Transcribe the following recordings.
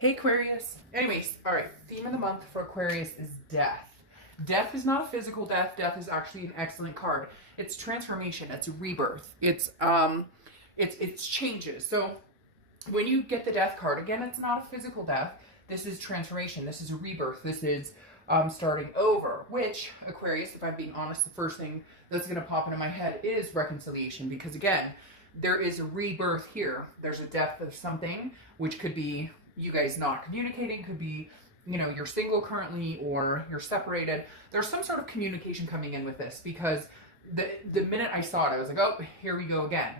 Hey Aquarius. Anyways, all right. Theme of the month for Aquarius is death. Death is not a physical death. Death is actually an excellent card. It's transformation. It's rebirth. It's changes. So when you get the death card, again, it's not a physical death. This is transformation. This is a rebirth. This is starting over. Which Aquarius, if I'm being honest, the first thing that's going to pop into my head is reconciliation, because again, there is a rebirth here. There's a death of something, which could be you guys not communicating, could be, you're single currently or you're separated. There's some sort of communication coming in with this, because the minute I saw it, I was like, oh, here we go again.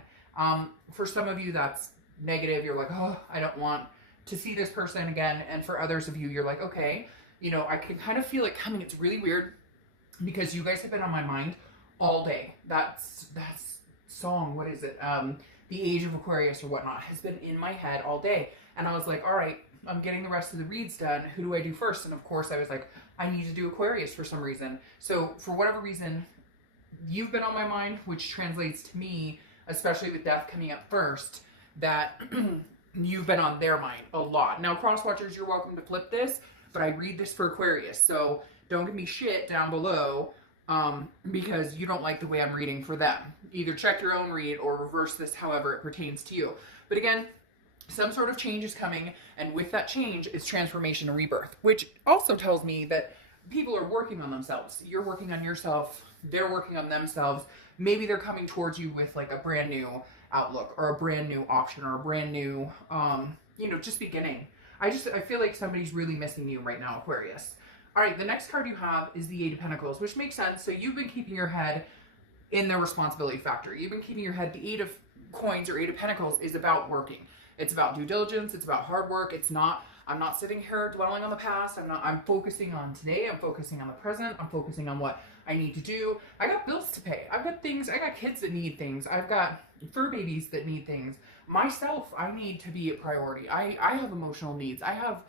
For some of you, that's negative. You're like, oh, I don't want to see this person again. And for others of you, you're like, okay, I can kind of feel it coming. It's really weird because you guys have been on my mind all day. That's song, what is it? The Age of Aquarius or whatnot has been in my head all day. And I was like, all right, I'm getting the rest of the reads done. Who do I do first? And of course I was like, I need to do Aquarius for some reason. So for whatever reason, you've been on my mind, which translates to me, especially with death coming up first, that you've been on their mind a lot. Now, cross watchers, you're welcome to flip this, but I read this for Aquarius. So don't give me shit down below because you don't like the way I'm reading for them. Either check your own read or reverse this however it pertains to you. But again, some sort of change is coming, and with that change is transformation and rebirth, which also tells me that people are working on themselves. You're working on yourself, they're working on themselves. Maybe they're coming towards you with like a brand new outlook or a brand new option or a brand new, just beginning. I feel like somebody's really missing you right now, Aquarius. All right, the next card you have is the Eight of Pentacles, which makes sense. So you've been keeping your head in the responsibility factor. You've been keeping your head, the Eight of Coins or Eight of Pentacles is about working. It's about due diligence. It's about hard work. I'm not sitting here dwelling on the past. I'm focusing on today. I'm focusing on the present. I'm focusing on what I need to do. I got bills to pay. I've got things. I got kids that need things. I've got fur babies that need things. Myself, I need to be a priority. I have emotional needs. I have,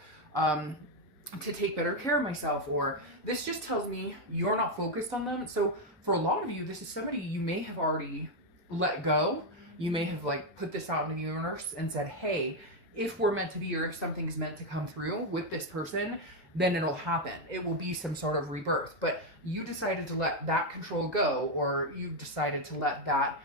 to take better care of myself, or this just tells me you're not focused on them. So for a lot of you, this is somebody you may have already let go. You may have put this out in the universe and said, hey, if we're meant to be, or if something's meant to come through with this person, then it'll happen. It will be some sort of rebirth. But you decided to let that control go, or you've decided to let that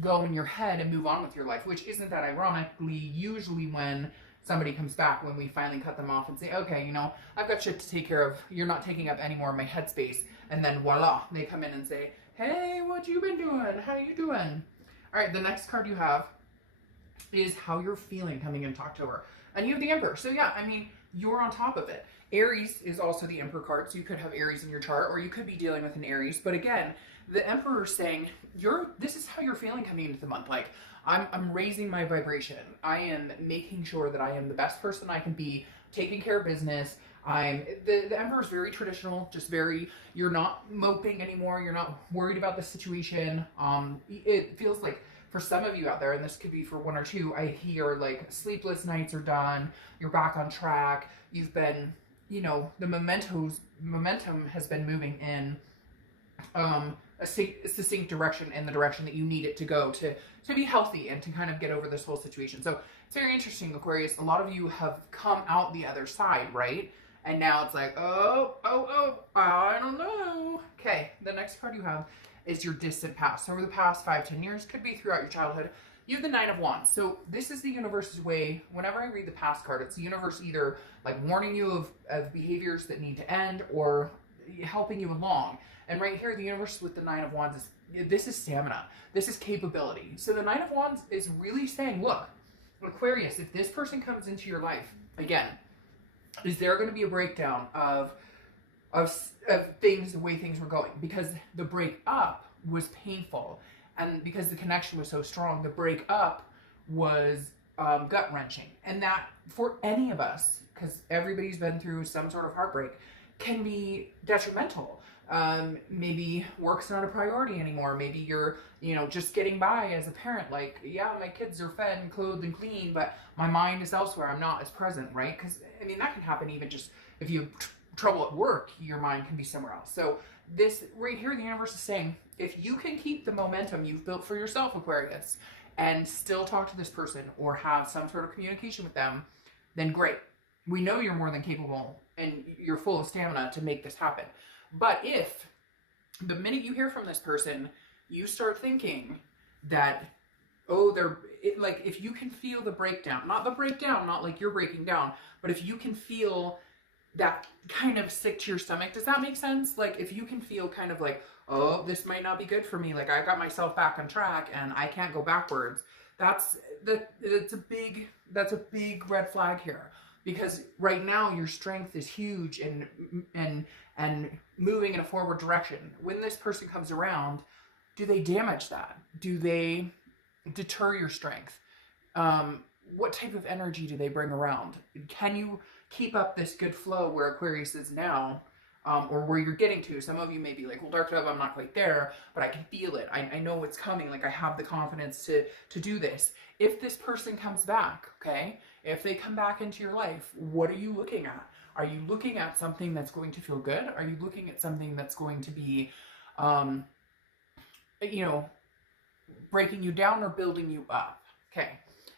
go in your head and move on with your life, which isn't that ironically usually when somebody comes back, when we finally cut them off and say, okay, I've got shit to take care of. You're not taking up any more of my headspace. And then voila, they come in and say, hey, what you been doing? How you doing? All right, the next card you have is how you're feeling coming into October. And you have the Emperor. So yeah, you're on top of it. Aries is also the Emperor card. So you could have Aries in your chart, or you could be dealing with an Aries. But again, the Emperor is saying, this is how you're feeling coming into the month. I'm raising my vibration. I am making sure that I am the best person I can be, taking care of business. The Emperor is very traditional, just very, you're not moping anymore. You're not worried about the situation. It feels like for some of you out there, and this could be for one or two, I hear sleepless nights are done. You're back on track. You've been, the momentum has been moving in a succinct direction, in the direction that you need it to go to be healthy and to kind of get over this whole situation. So it's very interesting, Aquarius. A lot of you have come out the other side, right? And now it's like, oh, I don't know. Okay, the next card you have is your distant past. So over the past 5-10 years, could be throughout your childhood, you have the Nine of Wands. So this is the universe's way. Whenever I read the past card, it's the universe either warning you of behaviors that need to end, or helping you along. And right here, the universe with the Nine of Wands this is stamina. This is capability. So the Nine of Wands is really saying, look, Aquarius, if this person comes into your life, again, is there going to be a breakdown of things, the way things were going? Because the break up was painful. And because the connection was so strong, the break up was gut wrenching. And that for any of us, because everybody's been through some sort of heartbreak, can be detrimental. Maybe work's not a priority anymore. Maybe you're, just getting by as a parent. Yeah, my kids are fed and clothed and clean, but my mind is elsewhere. I'm not as present, right? Because, that can happen even just if you have trouble at work, your mind can be somewhere else. So this right here, the universe is saying, if you can keep the momentum you've built for yourself, Aquarius, and still talk to this person or have some sort of communication with them, then great. We know you're more than capable and you're full of stamina to make this happen. But if the minute you hear from this person, you start thinking that, oh, like, if you can feel the breakdown, not like you're breaking down, but if you can feel that kind of sick to your stomach, does that make sense? Like, if you can feel kind of like, oh, this might not be good for me, like I got myself back on track and I can't go backwards, that's a big red flag here. Because right now your strength is huge and moving in a forward direction. When this person comes around, do they damage that? Do they deter your strength? What type of energy do they bring around? Can you keep up this good flow where Aquarius is now, or where you're getting to? Some of you may be like, well, Dark Dove, I'm not quite there, but I can feel it. I know it's coming. Like, I have the confidence to do this. If this person comes back, okay, if they come back into your life, what are you looking at? Are you looking at something that's going to feel good? Are you looking at something that's going to be, breaking you down or building you up? Okay.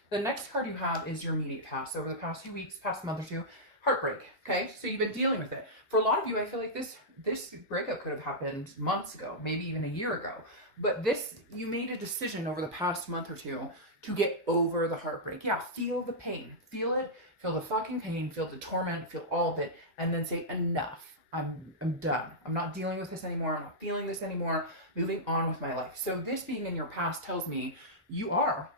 The next card you have is your immediate past. Over the past few weeks, past month or two, heartbreak. Okay, so you've been dealing with it. For a lot of you, I feel like this breakup could have happened months ago, maybe even a year ago. But you made a decision over the past month or two to get over the heartbreak. Yeah, feel the pain. Feel it. Feel the fucking pain. Feel the torment. Feel all of it. And then say, enough. I'm done. I'm not dealing with this anymore. I'm not feeling this anymore. Moving on with my life. So this being in your past tells me you are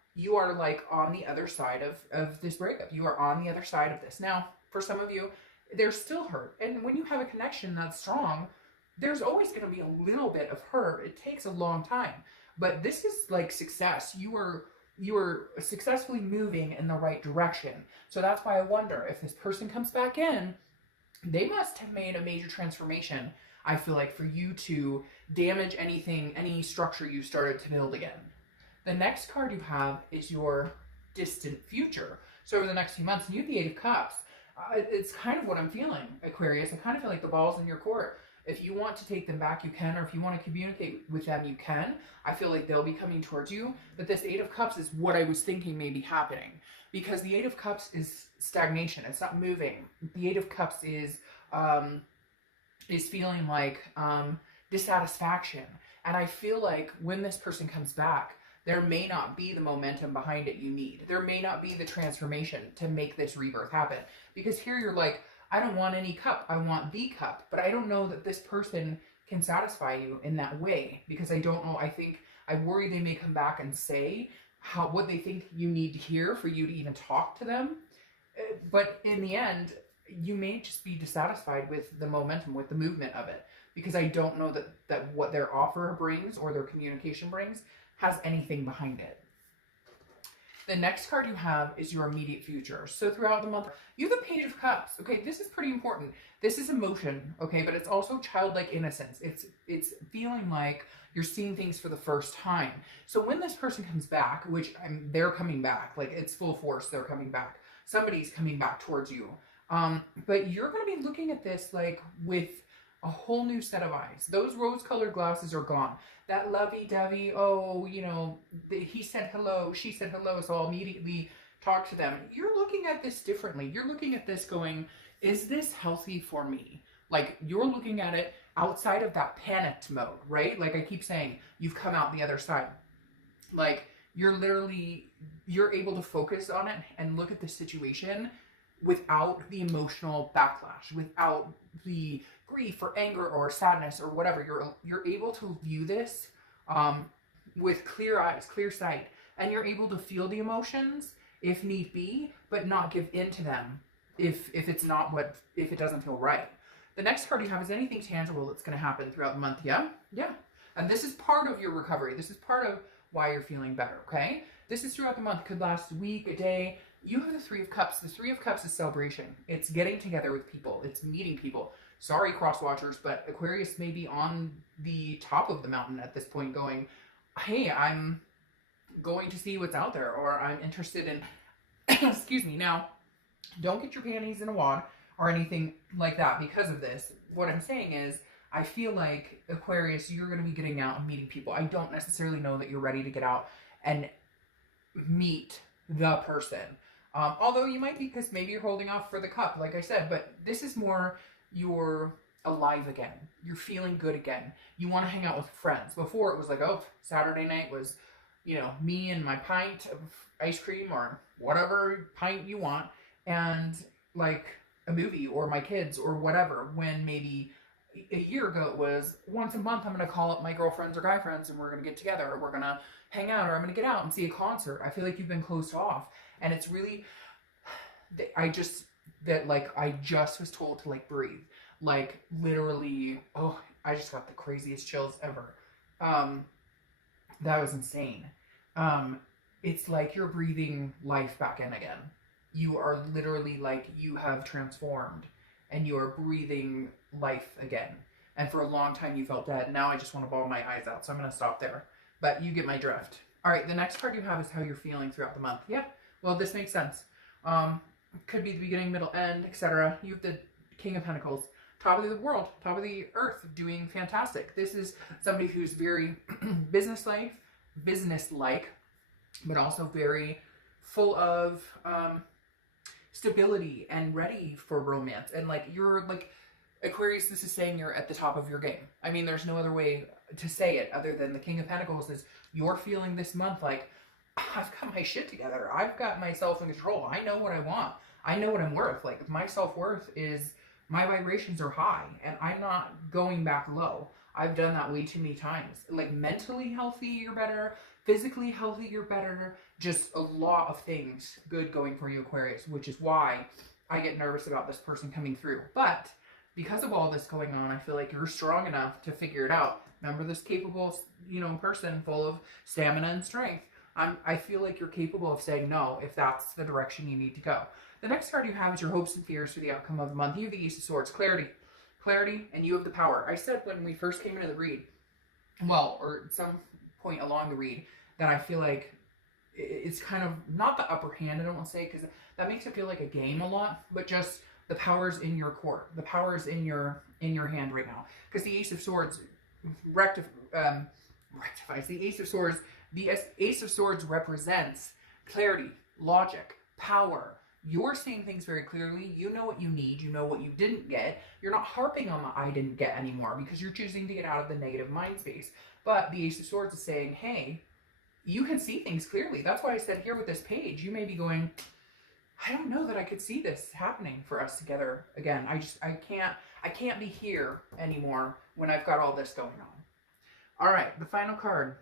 like on the other side of this breakup. You are on the other side of this. Now, for some of you, there's still hurt. And when you have a connection that's strong, there's always going to be a little bit of hurt. It takes a long time. But this is like success. You are successfully moving in the right direction. So that's why I wonder, if this person comes back in, they must have made a major transformation, I feel like, for you to damage anything, any structure you started to build again. The next card you have is your distant future. So over the next few months, you have the Eight of Cups. It's kind of what I'm feeling, Aquarius. I kind of feel like the ball's in your court. If you want to take them back, you can, or if you want to communicate with them, you can. I feel like they'll be coming towards you. But this Eight of Cups is what I was thinking may be happening. Because the Eight of Cups is stagnation. It's not moving. The Eight of Cups is feeling like dissatisfaction. And I feel like when this person comes back, there may not be the momentum behind it you need. There may not be the transformation to make this rebirth happen. Because here you're like, I don't want any cup. I want the cup. But I don't know that this person can satisfy you in that way. Because I don't know. I worry they may come back and say what they think you need to hear for you to even talk to them. But in the end, you may just be dissatisfied with the momentum, with the movement of it. Because I don't know that what their offer brings or their communication brings has anything behind it. The next card you have is your immediate future. So throughout the month, you have the Page of Cups. Okay, this is pretty important. This is emotion, okay, but it's also childlike innocence. It's feeling like you're seeing things for the first time. So when this person comes back, which they're coming back, like it's full force, they're coming back. Somebody's coming back towards you. But you're going to be looking at this like with a whole new set of eyes. Those rose-colored glasses are gone. That lovey-dovey, he said hello, she said hello, so I'll immediately talk to them. You're looking at this differently. You're looking at this going, is this healthy for me? Like, you're looking at it outside of that panicked mode, right? Like I keep saying, you've come out the other side. Like, you're able to focus on it and look at the situation without the emotional backlash, without the grief or anger or sadness or whatever. You're able to view this with clear eyes, clear sight, and you're able to feel the emotions if need be, but not give in to them if it doesn't feel right. The next card you have is anything tangible that's going to happen throughout the month. Yeah. And this is part of your recovery. This is part of why you're feeling better. Okay. This is throughout the month. Could last a week, a day. You have the Three of Cups. The Three of Cups is celebration. It's getting together with people. It's meeting people. Sorry, cross watchers, but Aquarius may be on the top of the mountain at this point going, hey, I'm going to see what's out there, or I'm interested in, excuse me. Now, don't get your panties in a wad or anything like that because of this. What I'm saying is, I feel like, Aquarius, you're going to be getting out and meeting people. I don't necessarily know that you're ready to get out and meet the person. Although you might be, because maybe you're holding off for the cup, like I said, but this is more you're alive again. You're feeling good again. You want to hang out with friends. Before it was like, oh, Saturday night was, me and my pint of ice cream or whatever pint you want, and like a movie or my kids or whatever. When maybe a year ago it was once a month I'm going to call up my girlfriends or guy friends and we're going to get together, or we're going to hang out, or I'm going to get out and see a concert. I feel like you've been closed off, and it's really, I just was told to like breathe, like literally. Oh, I just got the craziest chills ever. That was insane. It's like you're breathing life back in again. You are literally like, you have transformed and you are breathing life again. And for a long time you felt dead. Now I just want to bawl my eyes out. So I'm going to stop there. But you get my drift. All right. The next card you have is how you're feeling throughout the month. Yeah. Well, this makes sense. Could be the beginning, middle, end, etc. You have the King of Pentacles. Top of the world, top of the earth, doing fantastic. This is somebody who's very business-like, but also very full of stability and ready for romance. And like, you're like, Aquarius, this is saying you're at the top of your game. I mean, there's no other way to say it other than the King of Pentacles is you're feeling this month like, I've got my shit together. I've got myself in control. I know what I want. I know what I'm worth. Like, my self-worth is, my vibrations are high and I'm not going back low. I've done that way too many times. Like, mentally healthy, you're better. Physically healthy, you're better. Just a lot of things good going for you, Aquarius, which is why I get nervous about this person coming through. But because of all this going on, I feel like you're strong enough to figure it out. Remember this capable, person full of stamina and strength. I feel like you're capable of saying no if that's the direction you need to go. The next card you have is your hopes and fears for the outcome of the month. You have the Ace of Swords, clarity, and you have the power. I said when we first came into the read, or at some point along the read, that I feel like it's kind of not the upper hand, I don't want to say, because that makes it feel like a game a lot, but just the power's in your court. The power's in your hand right now. Because the Ace of Swords rectifies. The Ace of Swords, Ace of Swords represents clarity, logic, power. You're seeing things very clearly. You know what you need. You know what you didn't get. You're not harping on the I didn't get anymore because you're choosing to get out of the negative mind space. But the Ace of Swords is saying, hey, you can see things clearly. That's why I said here with this page, you may be going, I don't know that I could see this happening for us together again. I can't be here anymore when I've got all this going on. All right, the final card,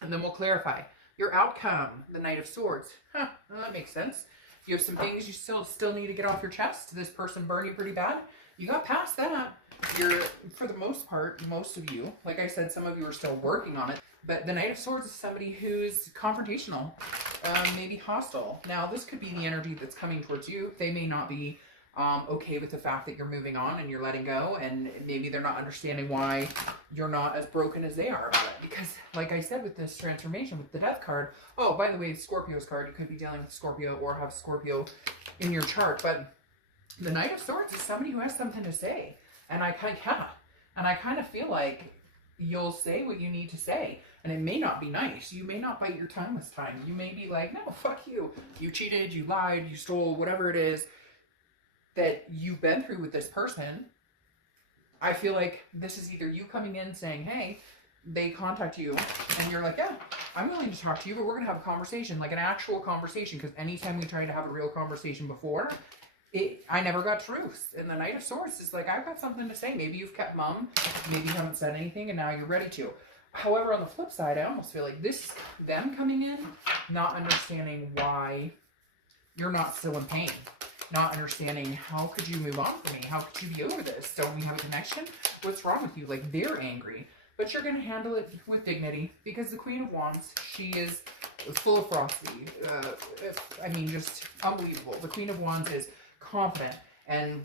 and then we'll clarify. Your outcome, the Knight of Swords. Well, that makes sense. You have some things you still need to get off your chest. This person burned you pretty bad. You got past that. You're, for the most part, most of you, like I said, some of you are still working on it. But the Knight of Swords is somebody who's confrontational, maybe hostile. Now, this could be the energy that's coming towards you. They may not be okay with the fact that you're moving on and you're letting go, and maybe they're not understanding why you're not as broken as they are about it. Because, like I said, with this transformation, with the Death card, oh, by the way, Scorpio's card, you could be dealing with Scorpio or have Scorpio in your chart, but the Knight of Swords is somebody who has something to say, and I kind of feel like you'll say what you need to say, and it may not be nice. You may not bite your tongue this time. You may be like, no, fuck you. You cheated, you lied, you stole, whatever it is that you've been through with this person. I feel like this is either you coming in saying, hey, they contact you and you're like, yeah, I'm willing to talk to you, but we're going to have a conversation, like an actual conversation. Because anytime we tried to have a real conversation before, I never got truth. And the Knight of Swords is like, I've got something to say. Maybe you've kept mum, maybe you haven't said anything, and now you're ready to. However, on the flip side, I almost feel like this, them coming in, not understanding why you're not still in pain. Not understanding, how could you move on from me? How could you be over this? Don't we have a connection? What's wrong with you? Like, they're angry. But you're going to handle it with dignity, because the Queen of Wands, she is full of ferocity. Just unbelievable. The Queen of Wands is confident and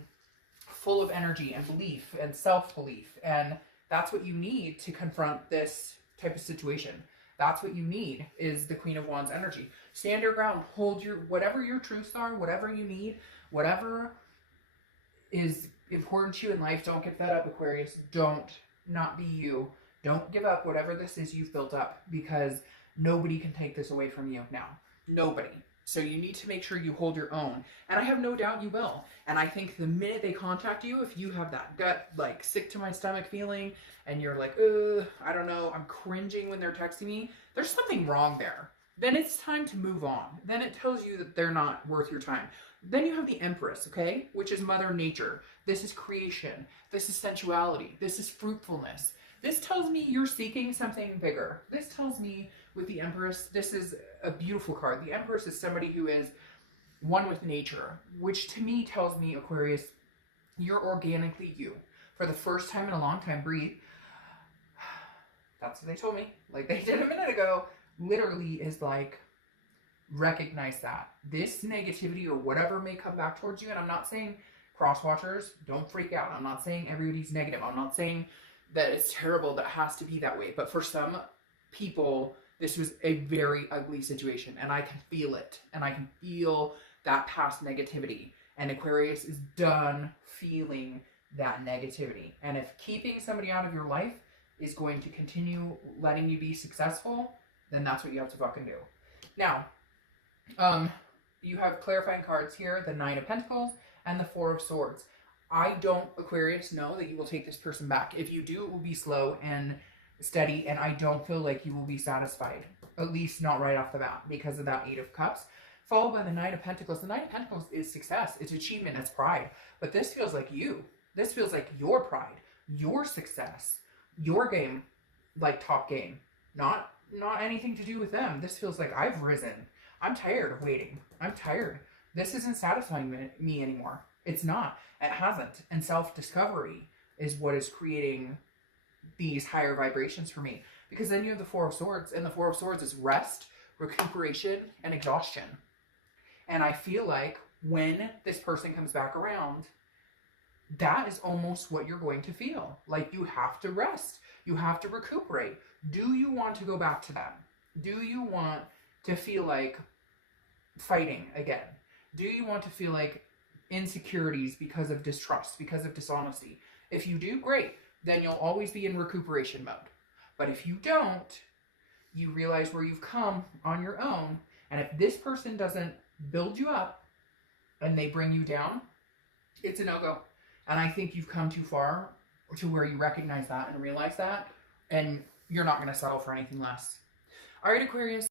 full of energy and belief and self-belief. And that's what you need to confront this type of situation. That's what you need, is the Queen of Wands energy. Stand your ground. Hold your, whatever your truths are, whatever you need, whatever is important to you in life. Don't get fed up, Aquarius. Don't not be you. Don't give up whatever this is you've built up, because nobody can take this away from you now. Nobody. So you need to make sure you hold your own. And I have no doubt you will. And I think the minute they contact you, if you have that gut, like, sick to my stomach feeling, and you're like, I don't know, I'm cringing when they're texting me, there's something wrong there. Then it's time to move on. Then it tells you that they're not worth your time. Then you have the Empress, okay? Which is Mother Nature. This is creation. This is sensuality. This is fruitfulness. This tells me you're seeking something bigger. This tells me with the Empress, this is a beautiful card. The Empress is somebody who is one with nature, which to me tells me, Aquarius, you're organically you. For the first time in a long time, breathe. That's what they told me. Like they did a minute ago. Literally is like, recognize that. This negativity or whatever may come back towards you, and I'm not saying cross-watchers, don't freak out. I'm not saying everybody's negative. I'm not saying that it's terrible, that it has to be that way. But for some people, this was a very ugly situation, and I can feel it. And I can feel that past negativity. And Aquarius is done feeling that negativity. And if keeping somebody out of your life is going to continue letting you be successful, then that's what you have to fucking do. Now, you have clarifying cards here, the Nine of Pentacles and the Four of Swords. I don't, Aquarius, know that you will take this person back. If you do, it will be slow and steady, and I don't feel like you will be satisfied. At least not right off the bat, because of that Eight of Cups. Followed by the Nine of Pentacles. The Nine of Pentacles is success. It's achievement. It's pride. But this feels like you. This feels like your pride. Your success. Your game. Like top game. Not anything to do with them. This feels like I've risen. I'm tired of waiting. I'm tired. This isn't satisfying me anymore. It's not. It hasn't. And self-discovery is what is creating these higher vibrations for me. Because then you have the Four of Swords. And the Four of Swords is rest, recuperation, and exhaustion. And I feel like when this person comes back around, that is almost what you're going to feel. Like you have to rest. You have to recuperate. Do you want to go back to them? Do you want to feel like fighting again? Do you want to feel like insecurities because of distrust, because of dishonesty? If you do, great. Then you'll always be in recuperation mode. But if you don't, you realize where you've come on your own. And if this person doesn't build you up and they bring you down, it's a no-go. And I think you've come too far to where you recognize that and realize that. And you're not going to settle for anything less. All right, Aquarius.